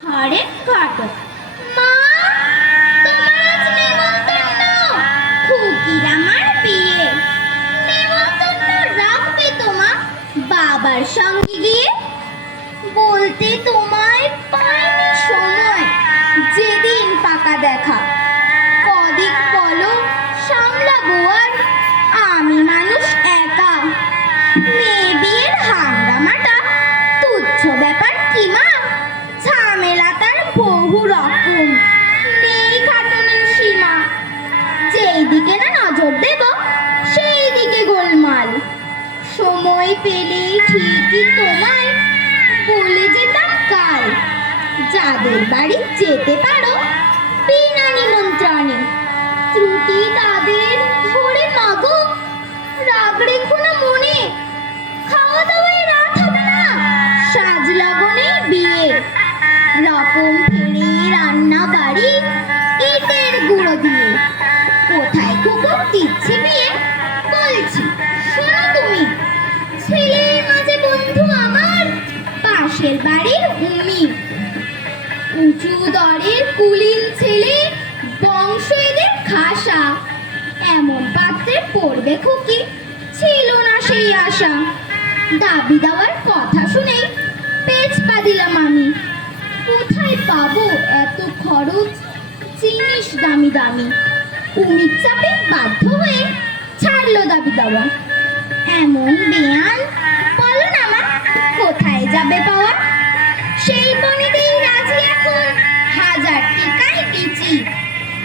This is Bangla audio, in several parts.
আরে ঘটক মা, তোমার আজ নেমন্তন্ন। খুকির আমার বিয়ে, নেমন্তন্ন রাখবে তোমা বাবার সঙ্গে গিয়ে। বলতে তোমায় পাইনি সময়, যেদিন পাকা দেখা। কদিক বলো সামলাবো আর, আমি মানুষ একা। মেয়ে বিয়ের হাঙ্গামাটা তুচ্ছ ব্যাপার কি মা, ঝামেলা তার বহু রকম, নেই খাটুনির সীমা। যেই দিকে না নজর দেব সেই দিকে গোলমাল। সময় পেলেই ঠিকই তোমায় বলে যেতাম কাল, যাদের বাড়ি যেতে পারো বিনা নিমন্ত্রণে। ত্রুটি তাদের ধরে মাগো, রাগ রেখো না মনে। খাওয়া দাওয়ায় রাত হবে না, সাজ লগনে বিয়ে। রকম ফেরে রান্না বাড়ি ইটের গুঁড়ো দিয়ে। কোথায় কুকুর দিচ্ছে বিয়ে বলছি শোনো তুমি। ছেলের মাঝে বন্ধু আমার পাশের বাড়ির উমি, উঁচু দরের কুলীন ছেলে, বংশ এদের খাসা। এমন পাত্রে পড়বে খুকি, ছিল না সেই আশা। দাবি দেওয়ার কথা শুনেই পেছ পা দিলাম আমি। কোথায় পাবো এত খরচ, জিনিস দামি দামি। উমির চাপে বাধ্য হয়ে ছাড়লো দাবি দেওয়া। এমন বেয়ান বলো না মা, কোথায় যাবে পাওয়া? সেই বনেতেই রাজি এখন হাজার টিকায় পিচি।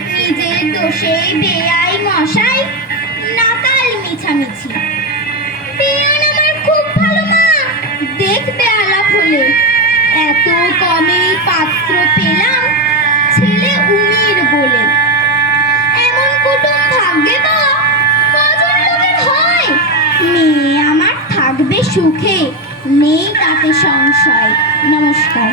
নিজের দোষে বেয়াই মশাই, নাকাল মিছামিছি। বেয়ান আমার খুব ভালো মা, দেখবে আলাপ হলে। এত কমে পাত্র পেলাম, ছেলে উমির বলে। এমন কুটুম ভাগ্যে পাওয়া কজন লোকের হয়। মেয়ে আমার থাকবে সুখে, নেই তাতে সংশয়। নমস্কার।